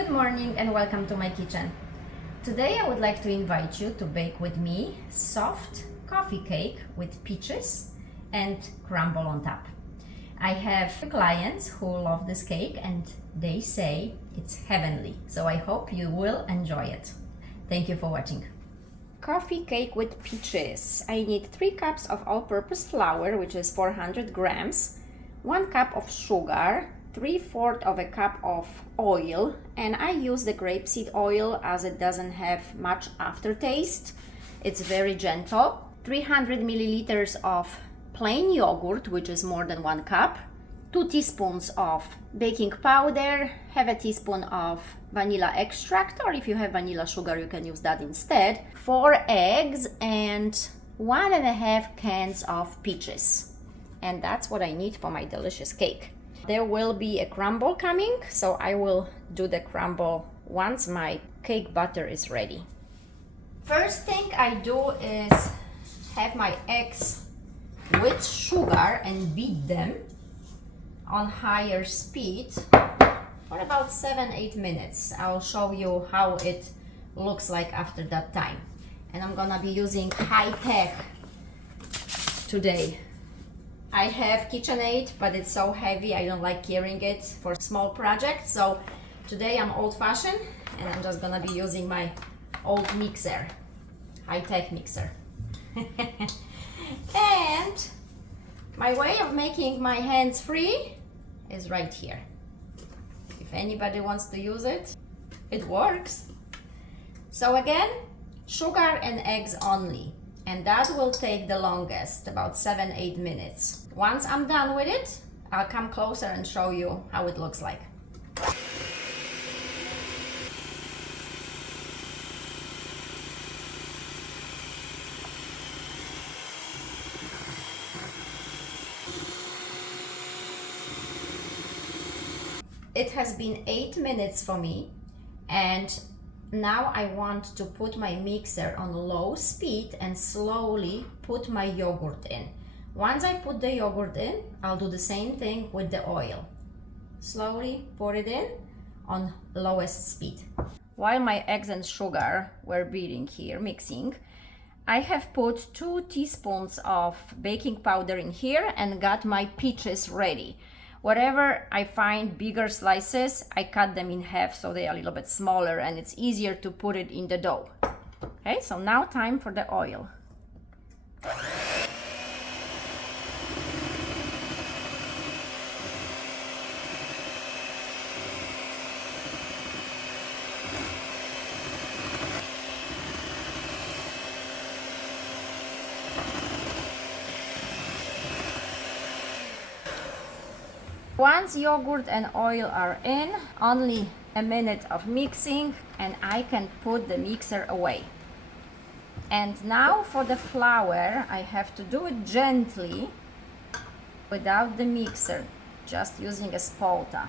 Good morning and welcome to my kitchen. Today I would like to invite you to bake with me soft coffee cake with peaches and crumble on top. I have clients who love this cake and they say it's heavenly, so I hope you will enjoy it. Thank you for watching. Coffee cake with peaches. I need 3 cups of all-purpose flour, which is 400 grams, 1 cup of sugar, 3/4 of a cup of oil, and I use the grapeseed oil as it doesn't have much aftertaste. It's very gentle. 300 milliliters of plain yogurt, which is more than 1 cup, 2 teaspoons of baking powder, half a teaspoon of vanilla extract, or if you have vanilla sugar you can use that instead, 4 eggs, and 1.5 cans of peaches. And that's what I need for my delicious cake. There will be a crumble coming, so I will do the crumble once my cake batter is ready. First thing I do is have my eggs with sugar and beat them on higher speed for about 7-8 minutes. I'll show you how it looks like after that time. And I'm gonna be using high-tech today. I have KitchenAid, but it's so heavy I don't like carrying it for small projects, so today I'm old-fashioned and I'm just gonna be using my old mixer, high-tech mixer. And my way of making my hands free is right here. If anybody wants to use it, it works. So again, sugar and eggs only. And that will take the longest, about 7-8 minutes. Once I'm done with it, I'll come closer and show you how it looks like. It has been 8 minutes for me, and now I want to put my mixer on low speed and slowly put my yogurt in. Once I put the yogurt in, I'll do the same thing with the oil. Slowly pour it in on lowest speed. While my eggs and sugar were beating here, mixing, I have put 2 teaspoons of baking powder in here and got my peaches ready. Wherever I find bigger slices, I cut them in half so they are a little bit smaller and it's easier to put it in the dough. Okay, so now time for the oil. Once yogurt and oil are in, only a minute of mixing and I can put the mixer away. And now for the flour, I have to do it gently without the mixer, just using a spolta.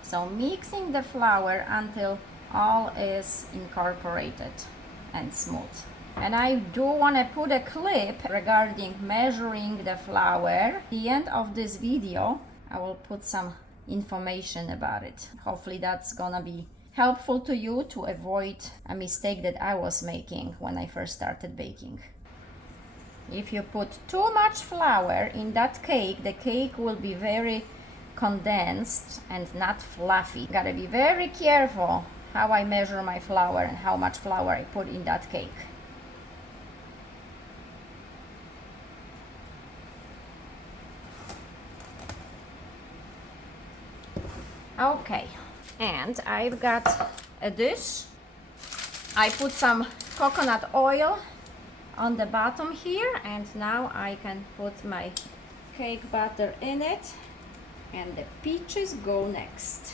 So mixing the flour until all is incorporated and smooth. And I do want to put a clip regarding measuring the flour. At the end of this video, I will put some information about it. Hopefully that's gonna be helpful to you to avoid a mistake that I was making when I first started baking. If you put too much flour in that cake, the cake will be very condensed and not fluffy. Gotta be very careful how I measure my flour and how much flour I put in that cake. Okay, and I've got a dish. I put some coconut oil on the bottom here, and now I can put my cake batter in it, and the peaches go next.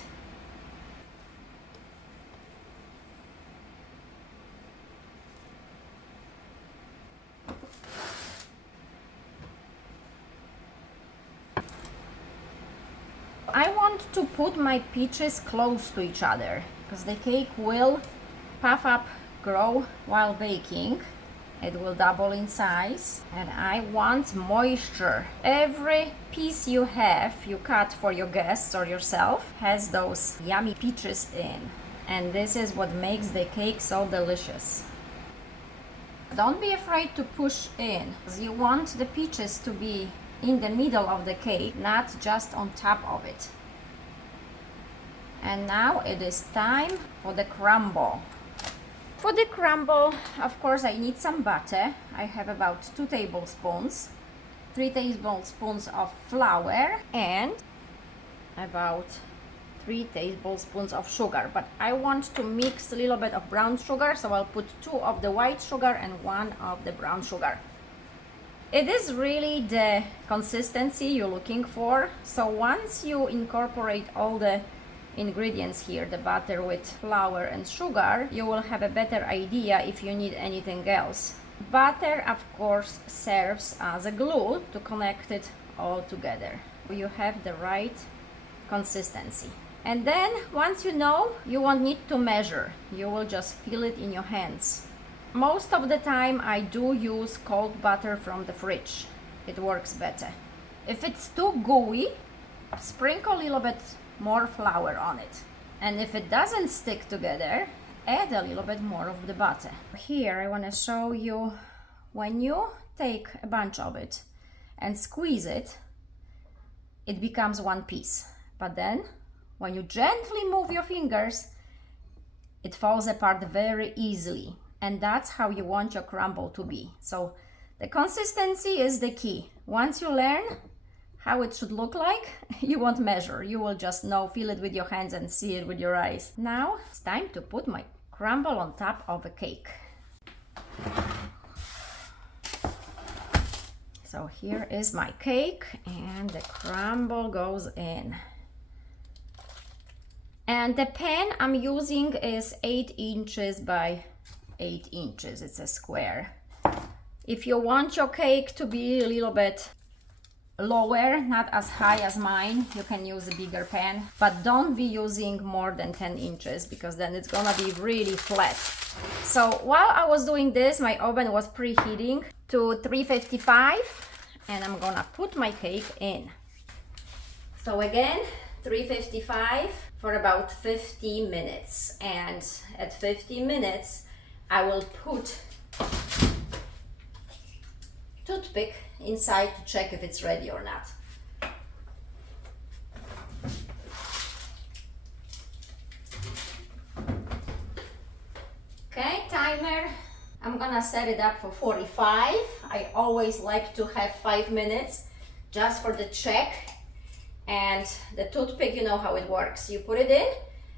I want to put my peaches close to each other because the cake will puff up, grow while baking. It will double in size, and I want moisture. Every piece you have, you cut for your guests or yourself, has those yummy peaches in. And this is what makes the cake so delicious. Don't be afraid to push in, because you want the peaches to be in the middle of the cake, not just on top of it. And now it is time for the crumble. For the crumble, of course, I need some butter. I have about 2 tablespoons, 3 tablespoons of flour, and about 3 tablespoons of sugar. But I want to mix a little bit of brown sugar, so I'll put 2 of the white sugar and 1 of the brown sugar. It is really the consistency you're looking for. So once you incorporate all the ingredients here, the butter with flour and sugar, you will have a better idea if you need anything else. Butter, of course, serves as a glue to connect it all together. You have the right consistency. And then once you know, you won't need to measure. You will just feel it in your hands. Most of the time I do use cold butter from the fridge. It works better. If it's too gooey, sprinkle a little bit more flour on it. And if it doesn't stick together, add a little bit more of the butter. Here I want to show you, when you take a bunch of it and squeeze it, it becomes one piece. But then when you gently move your fingers, it falls apart very easily. And that's how you want your crumble to be. So the consistency is the key. Once you learn how it should look like, you won't measure. You will just know, feel it with your hands and see it with your eyes. Now it's time to put my crumble on top of a cake. So here is my cake, and the crumble goes in. And the pan I'm using is 8 inches by 8 inches. It's a square. If you want your cake to be a little bit lower, not as high as mine, you can use a bigger pan, but don't be using more than 10 inches because then it's gonna be really flat. So while I was doing this, my oven was preheating to 355, and I'm gonna put my cake in. So again, 355 for about 50 minutes, and at 50 minutes I will put toothpick inside to check if it's ready or not. Okay, timer. I'm gonna set it up for 45. I always like to have 5 minutes just for the check. And the toothpick, you know how it works. You put it in.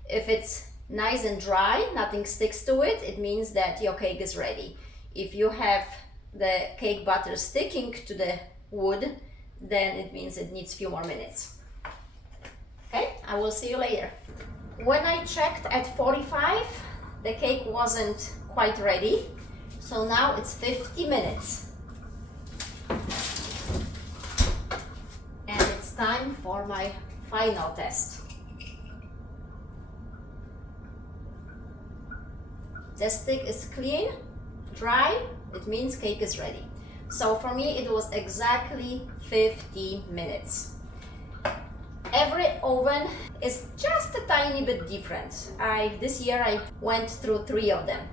If it's nice and dry, nothing sticks to it, it means that your cake is ready. If you have the cake batter sticking to the wood, then it means it needs a few more minutes. Okay, I will see you later. When I checked at 45, the cake wasn't quite ready. So now it's 50 minutes. And it's time for my final test. The stick is clean, dry, it means cake is ready. So for me it was exactly 50 minutes. Every oven is just a tiny bit different. This year I went through 3 of them.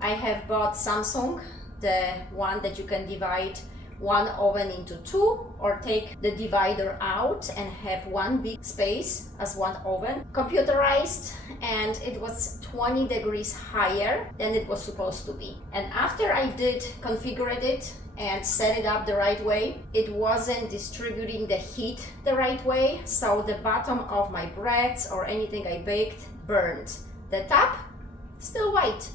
I have bought Samsung, the one that you can divide one oven into 2, or take the divider out and have one big space as one oven. Computerized, and it was 20 degrees higher than it was supposed to be. And after I did configure it and set it up the right way, it wasn't distributing the heat the right way, so the bottom of my breads or anything I baked burned. The top, still white.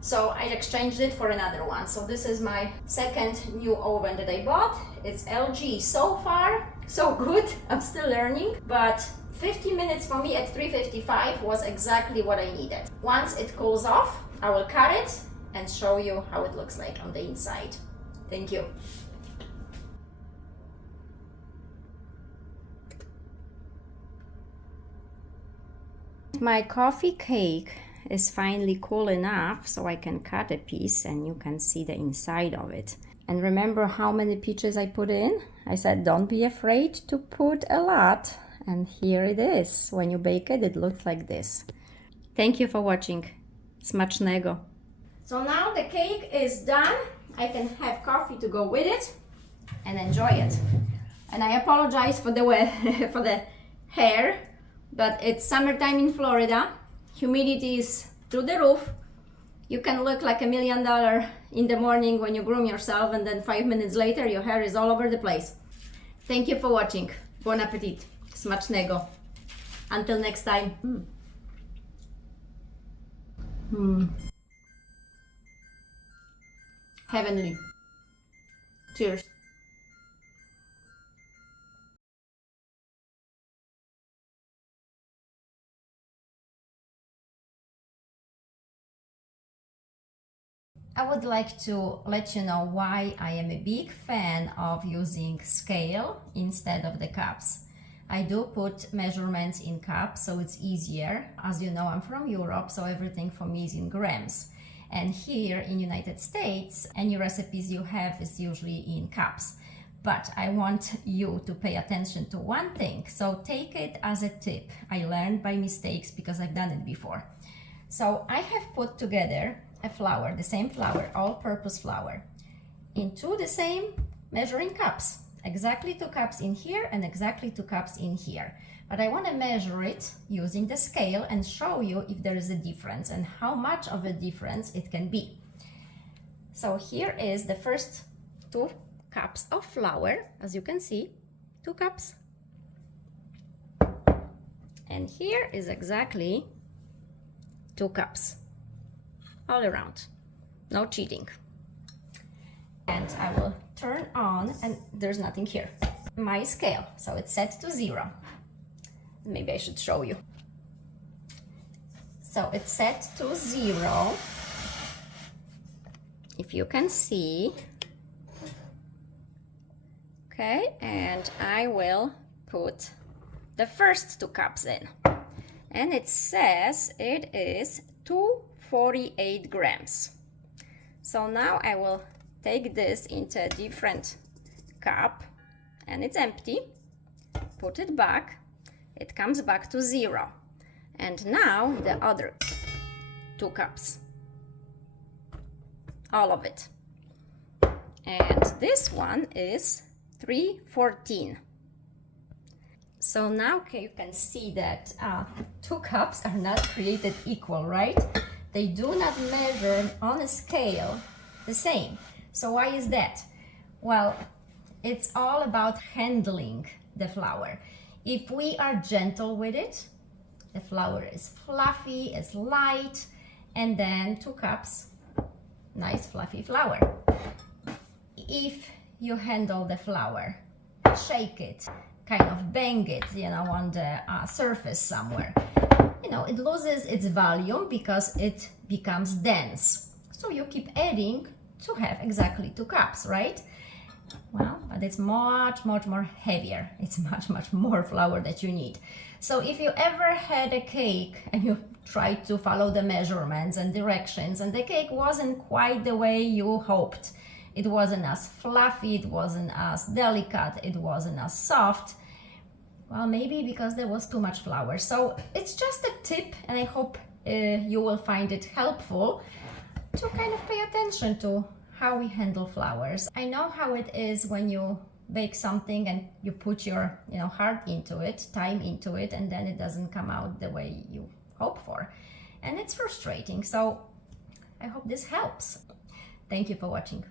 So I exchanged it for another one. So this is my second new oven that I bought. It's LG. So far, so good. I'm still learning, but 50 minutes for me at 355 was exactly what I needed. Once it cools off, I will cut it and show you how it looks like on the inside. Thank you. My coffee cake is finally cool enough so I can cut a piece and you can see the inside of it. And remember how many peaches I put in? I said don't be afraid to put a lot. And here it is. When you bake it, it looks like this. Thank you for watching. Smacznego. So now the cake is done. I can have coffee to go with it and enjoy it. And I apologize for the for the hair, but it's summertime in Florida. Humidity is through the roof. You can look like $1 million in the morning when you groom yourself, and then 5 minutes later your hair is all over the place. Thank you for watching. Bon appetit. Smacznego. Until next time. Heavenly. Cheers. I would like to let you know why I am a big fan of using scale instead of the cups. I do put measurements in cups so it's easier. As you know, I'm from Europe, so everything for me is in grams. And here in United States, any recipes you have is usually in cups. But I want you to pay attention to one thing, so take it as a tip. I learned by mistakes because I've done it before. So I have put together a flour, the same flour, all-purpose flour, into the same measuring cups. Exactly 2 cups in here and exactly 2 cups in here. But I want to measure it using the scale and show you if there is a difference and how much of a difference it can be. So here is the first 2 cups of flour, as you can see, 2 cups. And here is exactly 2 cups. All around, no cheating. And I will turn on, and there's nothing here. My scale, so it's set to 0. Maybe I should show you. So it's set to 0. If you can see. Okay, and I will put the first 2 cups in. And it says it is 248 grams. So now I will take this into a different cup, and it's empty. Put it back. It comes back to 0. And now the other 2 cups. All of it. And this one is 314. So now you can see that 2 cups are not created equal, right? They do not measure on a scale the same. So why is that? Well, it's all about handling the flour. If we are gentle with it, the flour is fluffy, it's light, and then 2 cups, nice fluffy flour. If you handle the flour, shake it, kind of bang it, on the surface somewhere, it loses its volume because it becomes dense. So you keep adding to have exactly 2 cups, right? Well, but it's much more heavier. It's much more flour that you need. So if you ever had a cake and you tried to follow the measurements and directions and the cake wasn't quite the way you hoped, it wasn't as fluffy, it wasn't as delicate, it wasn't as soft, well, maybe because there was too much flour. So it's just a tip, and I hope you will find it helpful to kind of pay attention to how we handle flours. I know how it is when you bake something and you put your heart into it, time into it, and then it doesn't come out the way you hope for. And it's frustrating. So I hope this helps. Thank you for watching.